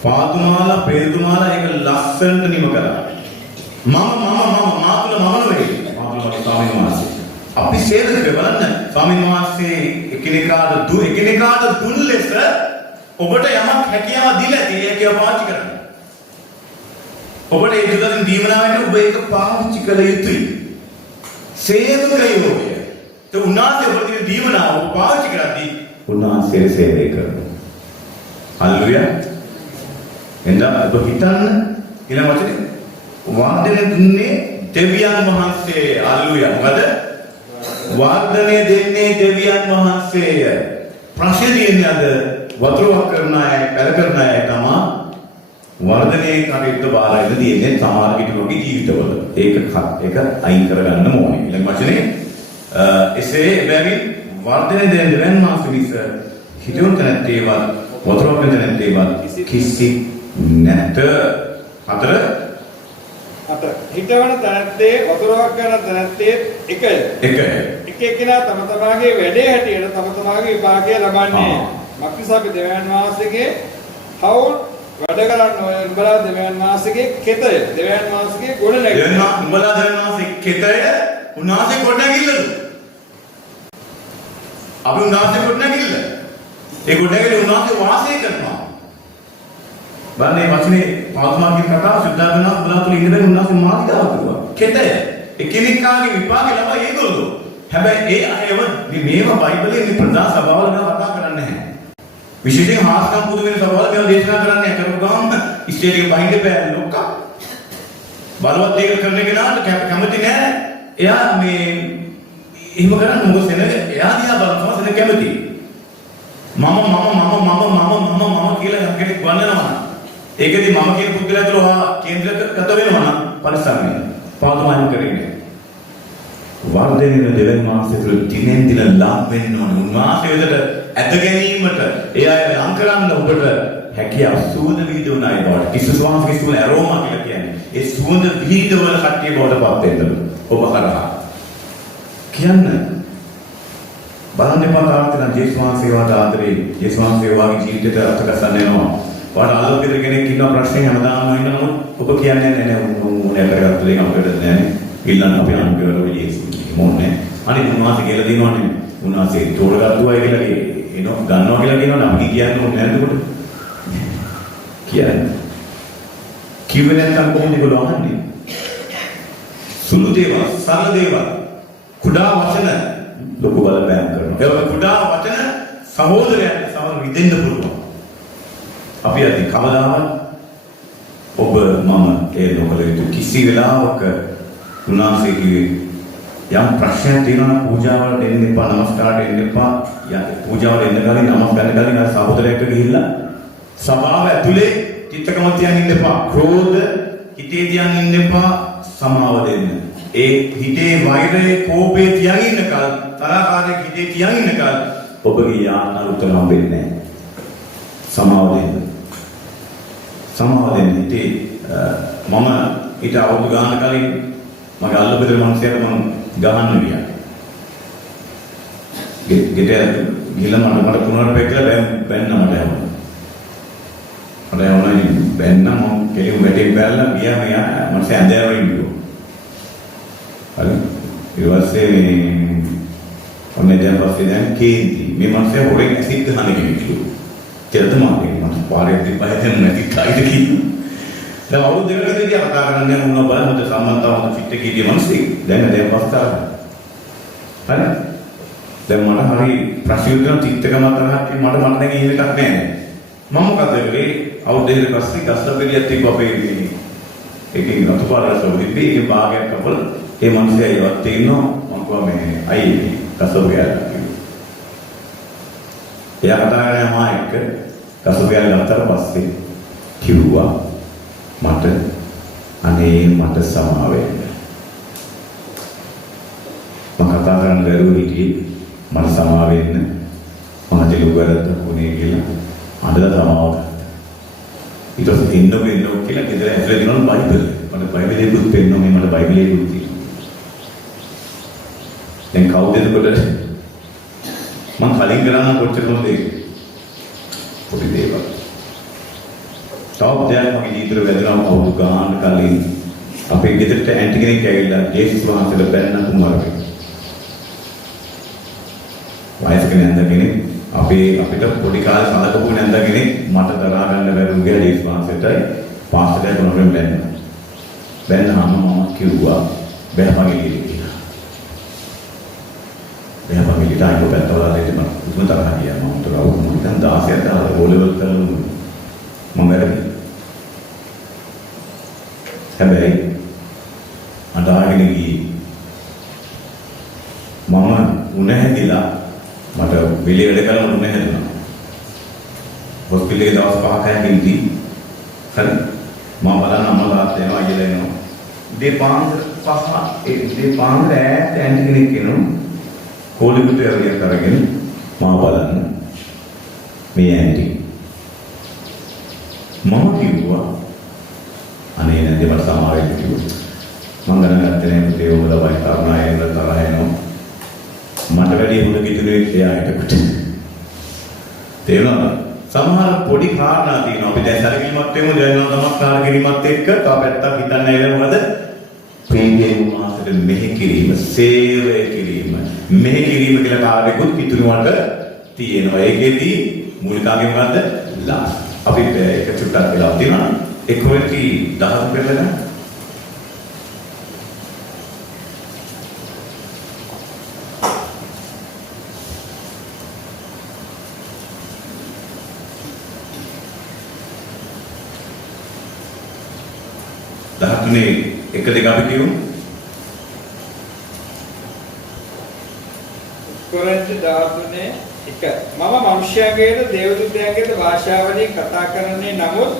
පාදුමාලා පෙරදුමාලා ඒක ලස්සනට නිම කරා. මාතුල මම නොවේ. මාතුල ස්වාමීන් වහන්සේ. අපි සේවක බලන්න ස්වාමීන් වහන්සේ එකිනෙකාට දුන් ලෙස ඔබට යමක් හැකියාව දීලා ඇති ඒක පාවිච්චි කරන්න. ඔබට ඒ දුකින් දීවනා වෙන්න ඔබ ඒක පාවිච්චි කළ යුතුයි. සේවකයෝ ඒ උන්වහන්සේ ඔබට දෙන දීවනාව ඔබ පාවිච්චි කරද්දී උන්වහන්සේ සේවය කරනවා. හල්ලුයා. එඳා ඔබ හිතන්න ඊළඟ වචනේ වාදනය දුන්නේ දෙවියන් වහන්සේ. හල්ලුයා. මොකද වර්ධනය දෙන්නේ දෙවියන් වහන්සේය. ප්‍රශ්නේ තියෙන්නේ අද වතුරක් කරන අය, පැල කරන අය තමයි වර්ධනයේ කටයුතු බාරයිද තියෙන්නේ සමහර කෙනෙකුගේ ජීවිතවල. ඒක අයින් කරගන්න ඕනේ. ඊළඟ වචනේ එසේ බැවින් වර්ධනය දෙන දෙවියන් වහන්සේ මිස හිතුවත නැත්තේවත් වතුරක් දෙන නැත්තේවත් කිසි නැත. හතර හිටවන තැනත්තේ වතුරක් කරන තැනත්තේ එකය. එක එක්කෙනා තම තමාගේ වැඩේ හැටියට තම තමාගේ විපාකය ලබන්නේ. මක්නිසාපි දෙවියන් වහන්සේගේ හවුල් වැඩ කරන්න ඕන උඹලා දෙවියන් වහන්සේගේ කෙතය. දෙවියන් වහන්සේගේ ගොඩ නැගිල්ල. උඹලා දෙවියන් වහන්සේ කෙතය උන්වහන්සේ ගොඩ නැගිල්ලද? අපි උන්වහන්සේ ගොඩ නැගිල්ල. ඒ ගොඩ නැගිල්ල උන්වහන්සේ වාසය කරනවා. බලන්නේ වචනේ පාතුමාගේ කතාව සුද්ධාගමන බුදුතුල ඉඳගෙන උන්වහන්සේ මාතිකාව කරුවා. කෙතය එකිනෙකාගේ විපාක ලබා ඒගොල්ලෝ. හැබැයි ඒ අයව මේවා බයිබලයේ මේ ප්‍රධාන සභාවල කතා කරන්නේ නැහැ. විශේෂයෙන් හාස්කම් පුදු වෙන සභාවල මේවා දේශනා කරන්නේ නැහැ. කරපු ගමන් ඉස්ටේරියම් බහින්ද බෑ ලොක්ක. බලවත් දෙයක් කරන කෙනාට කැමති නැහැ. එයා මේ එහෙම කරන්නේ මොකද සෙනග එයා දිහා බලනවා සෙනග කැමති. මම කියලා යම් කෙනෙක් වන්නනවා. ඒකෙදි මම කියන පුද්ගලයා තුළ කේන්ද්‍රගත වෙනවා නම් පරිස්සම් වෙන්න. පාතුමායන් කරන්නේ. වර්ධනය දෙවියන් වහන්සේ තුළ දිනෙන් දින ලං වෙන්න ඕනේ. උන්වහන්සේ වෙතට ඇද ගැනීමට ඒ අය ලං කරන්න ඔබට හැකියාව සුවඳ විහිදුවන අය බවට. කිසිස් වහන්සේගේ සුවඳ ඇරෝමා කියලා කියන්නේ. ඒ සුවඳ විහිදුවන කට්ටිය බවට පත් වෙන්න ඔබ කරා. කියන්න බලන්න එපා තාත්තේ නම් ජේසුස් වහන්සේවට ආදරේ ජේසුස් වහන්සේවාගේ ජීවිතයට අර්ථකථන එනවා. වාට ආලෝකිත කෙනෙක් ඉන්න ප්‍රශ්නේ හැමදාම ඉන්නම ඔබ කියන්නේ නැහැ උන්නේ කරගත්ත දෙයක් අපිට නැහැ. ඊළඟ අපි අනුගමනය ජේසුස් මොන්නේ. අනිත් උන්වහන්සේ කියලා දිනවනේ. උන්වහන්සේ තෝරගත්තුවා කියලා එනවා ගන්නවා කියලා කියනවනේ අපි කියන්නේ ඕනේ නැද්ද කොට? කියන්නේ. කිව්වේ නැත්නම් කොහොමද ඒගොල්ලෝ අහන්නේ? සුළු දේවල්, සරල දේවල්, කුඩා වචන ලොකු බලපෑම් කරනවා. ඒක කුඩා වචන සහෝදරයන්ට සමග විදෙන්න පුළුවන්. අපි අද කවදාවත් ඔබ මම ඒ නොකල යුතු කිසි වෙලාවක උන්වහන්සේ කිව්වේ යම් ප්‍රශ්නයක් තියෙනවා නම් පූජාවලට එන්න එපා, නමස්කාරට එන්න එපා. පූජාවලට එන්න කලින් නමස්කාර කලින් අර සහෝදරයෙක්ට ගිහිල්ලා සභාව ඇතුලේ චිත්තකම තියන් ඉන්න එපා. ක්‍රෝධ හිතේ තියන් ඉන්න එපා. සමාව දෙන්න. ඒ හිතේ වෛරයේ කෝපේ තියන් ඉන්නකල් තරහකාරයේ හිතේ තියන් ඉන්නකල් ඔබගේ යාඥා උත්තර හම්බෙන්නේ නැහැ. සමාව දෙන්න. සමාව දෙන්න. ඉතින් මම ඊට අවුරුදු ගානක් කලින් මගේ අල්ලපෙතේ මිනිස්සුන්ට මම ගහන්න ගියා. ගෙට ගිහලා මට කුණාට පෙක්කලා බැන්න මට හැමෝම. මට යවනයි බැන්න මම කෙලින් වැටේ බැලලා ගියා මෙයා මම සැඳෑවෙ ඉන්නවා. හරි. ඊට පස්සේ ඔන්නේ දැන් පස්සේ දැන් කේන්ති මේ මාසේ හොරෙන් ඇසිඩ් ගහන කෙනෙක් කිව්වා. කියලා තමයි මම පාරේ දිපහයෙන් නැති කායිද කිව්වා. දැන් අවුරුදු දෙකකට ඉතින් කතා කරන්නේ මොනවා බලමුද සම්මතවම ෆිට කීදී මිනිස්සෙක් දැන් පස්සා. හරි. දැන් මට හරි ප්‍රශ්න තිත්තකම තරහක් මට දැන් එහෙම එකක් නැහැ. මම මොකද කරේ අවුරුදු දෙකකට පස්සේ කස්ටපෙරියත් එක්ක අපේ එකකින් අතුපාරසෝ දිපි ඒ භාගයක් කපල ඒ මිනිහා ඉවත් ඉන්නවා මම කිව්වා මේ අයියේ කස්ටපෙරියත් එයා කතා කරන්නේ මා එක්ක කස්ටපෙරියත් ගත්තාට පස්සේ කිව්වා මට අනේ මට සමාව වෙන්න මම කතා කරන්න බැරුව හිටියේ මට සමාව වෙන්න මම දෙලුවරත් කොනේ කියලා අඬලා සමාව ඊට පස්සේ ඉන්නෝ කියලා ගෙදර ඇතුලේ දිනන බයිබල් මට බයිබලයේ දුක් පෙන්නෝ මේ මට බයිබලයේ දුක් තියෙනවා දැන් කවුද එතකොට මම කලින් කරන්න කොච්චර හොඳේ පොඩි දේවල් ටොප් දෙයක් මගේ ජීවිතේ වැදගත් අවුරුදු ගානක් කලින් අපේ ගෙදරට ඇන්ටි කෙනෙක් ඇවිල්ලා ජේසුස් වහන්සේට බැන්න කුමාරයෙක් වයසක නැන්ද කෙනෙක් අපිට පොඩි කාලේ සලකපු නැන්ද කෙනෙක් මට දරා ගන්න බැරුව ගියා ජේසුස් වහන්සේටයි පාස්ටර්ට කොනරෙන් බැන්නාම මම කිව්වා බෑපගේ කියලා බෑපගේ ඊට පැත්තවල දෙන්න මම තරහ ගියා මම උතරව මම දැන් 16ක් දාලා ඕලෙවල් කරලා මම වැරදි හැබැයි අදාගෙන ගියේ මම උණ හැදිලා මට වෙලේ වැඩ කරන්න උණ හැදුනා හොස්පිටල් එකේ දවස් 5ක් ඇවිල්දී හරි මම බලන්න අම්මා තාත්තා එනවා අයියලා එනවා දෙපාන්දර 5 ඒ දෙපාන්දර ඈත ඇන්ටි කෙනෙක් එනවා කෝලිකුට එරියක් අරගෙන මම බලන්න මේ ඇන්ටි මම කිව්වා අනේ නැන්දේ මට සමාව වෙන්න කිව්වා මම දැනගත්තේ නෑ පුතේ ඔබ ලබයි කරුණාවෙන් තරහ එනවා මට වැඩි හොඳ කිතුනේ එයා හිටකොට තේරුණාද සමහර පොඩි කාරණා තියෙනවා අපි දැන් සැලකිලිමත් වෙමු දැන් නමස්කාර කිරීමත් එක්ක තා පැත්තක් හිතන්න ඇවිල්ලා මොකද ප්‍රේමයෙන් මාසෙට මෙහි කිරීම සේවය කිරීම මෙහි කිරීම කියලා කාර්යකුත් කිතුනුවට තියෙනවා ඒකෙදී මූලිකාගේ මොකද්ද ලා අපි එක චුට්ටක් වෙලා තියෙනවා ඒ කොරින්ති 10 පෙරලන දහතුනේ එක දෙක අපි කියමු කොරින්ති 13 1 මම මනුෂ්‍යයාගේද දේවදූතයාගේද භාෂාවලින් කතා කරන්නේ නමුත්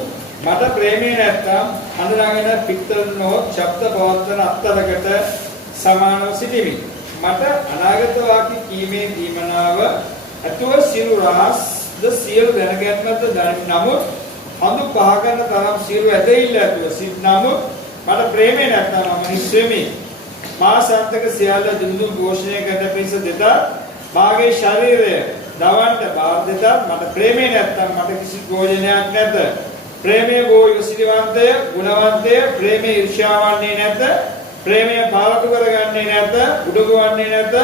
මට ප්‍රේමේ නැත්තම් හඳුනාගෙන පිටතන නොහොත් ශබ්ද පවත්වන අත්තරකට සමානව සිටිමි මට අනාගත වාක්‍ය කීමේ දීමනාව අතුව සිරු රාස් ද සියලු දැනගැන්මද නමුත් හඳු පහ කරන තරම් සිරු ඇදහිල්ල ඇතුව සිට නමුත් මට ප්‍රේමේ නැත්තම් මම නිස්සෙමි මා සත්‍යක සියල්ල දුඳු ഘോഷණය කරන පිස දෙත මාගේ ශරීරය දවන්ට බාධිතත් මට ප්‍රේමේ නැත්තම් මට කිසි ප්‍රයෝජනයක් නැත. ප්‍රේමයේ ගෝය සිරිවන්තය, ගුණවන්තය, ප්‍රේමයේ ඊර්ෂ්‍යාවන්නේ නැත. ප්‍රේමය පාලතු කරගන්නේ නැත, උඩගවන්නේ නැත,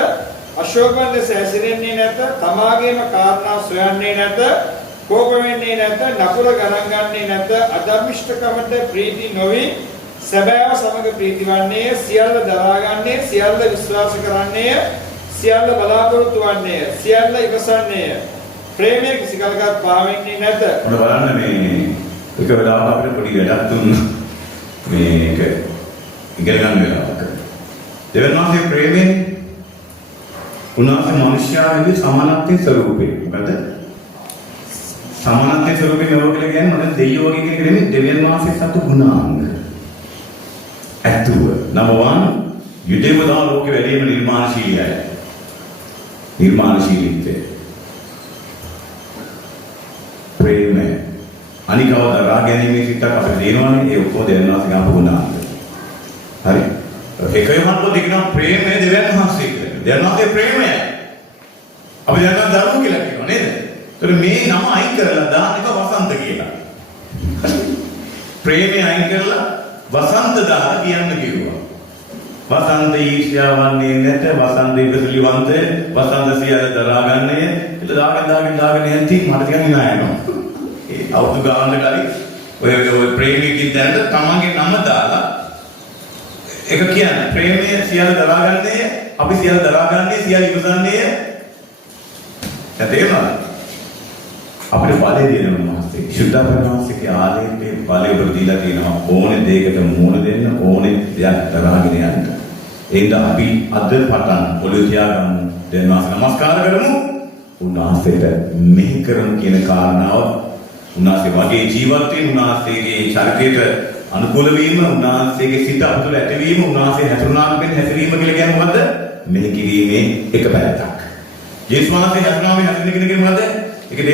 අශෝකවන්ත සැසිරෙන්නේ නැත, තමාගේම කාරණා සොයන්නේ නැත, කෝප වෙන්නේ නැත, නපුර ගණන් ගන්නේ නැත, අධර්මිෂ්ඨකමට ප්‍රීති නොවි, සැබෑව සමග ප්‍රීතිවන්නේ, සියල්ල දරාගන්නේ, සියල්ල විශ්වාස කරන්නේ, සියල්ල බලාපොරොත්තු වන්නේ, සියල්ල ඉවසන්නේ. ප්‍රේමයේ කිසි කලකට පාවෙන්නේ නැත. ඔන්න බලන්න මේ එක වෙලාවක අපිට පොඩි වැඩක් දුන්නා. මේක ඉගෙන ගන්න වෙලාවක. දෙවියන් වහන්සේ ප්‍රේමයෙන් උන්වහන්සේ මනුෂ්‍යයාගේ සමානත්වයේ ස්වરૂපේ. මොකද? සමානත්වයේ ස්වરૂපේ නෝ කියලා කියන්නේ මොකද? දෙවියෝ වගේ කෙනෙක් නෙමෙයි දෙවියන් වහන්සේ සතු ගුණාංග. ඇතුව. number 1 යුදේවදා ලෝකේ වැඩිම නිර්මාණශීලීයි. නිර්මාණශීලීත්වය. ප්‍රේමය. අනිකව දරා ගැනීමේ සිතක් අපිට දෙනවනේ ඒ ඔක්කොම දෙවියන් වහන්සේ ගාපු ගුණාංග. හරි. එකම මතක දෙකනම් ප්‍රේමය දෙවියන් වහන්සේ කියලා. දෙවියන් වහන්සේ ප්‍රේමයයි. අපි දැන් ධර්ම කියලා කියනවා නේද? ඒතර මේ නම අයින් කරලා දාන එක වසන්ත කියලා. ප්‍රේමය අයින් කරලා වසන්ත දාන කියන්න කිව්වා. වසන්ත ඊර්ෂ්‍යාවන්නේ නැත, වසන්ත ඉවසිලිවන්ත, වසන්ත සියල්ල දරාගන්නේ. ඒක දාගෙන යන්ති මට ටිකක් hina යනවා. ඒ අවුරුදු ගානක් හරි ඔය ප්‍රේමිකින් දැනට තමන්ගේ නම දාලා ඒක කියන්නේ ප්‍රේමය සියල්ල දරාගන්නේ, අපි සියල්ල දරාගන්නේ, සියල්ල ඉවසන්නේ. තේරුණාද? අපිට බලය දෙනවා මහත්තයා. ශුද්ධාපරමාංශිකේ ආලේපේ බලය උඩ දීලා තියෙනවා ඕනේ දෙයකට මුහුණ දෙන්න, ඕනේ දෙයක් තරහගෙන යන්න. ඒත් අපි අද පටන් ඔළුව තියාගමු. දෙන්නාස නමස්කාර කරමු. උන්වහන්සේට මෙහි කරමු කියන කාරණාව උන්වහන්සේ වගේ ජීවත් වීම, උන්වහන්සේගේ චරිතයට අනුකූල වීම, උන්වහන්සේගේ සිත අපතුල ඇතිවීම, උන්වහන්සේ හැසිරුණාම වෙන හැසිරීම කියලා කියන්නේ මොකද්ද? මෙහි කිරීමේ එක පැත්තක්. යේසුස් වහන්සේ හැසිරුණාම හැසිරෙන කෙනෙක් මොකද්ද?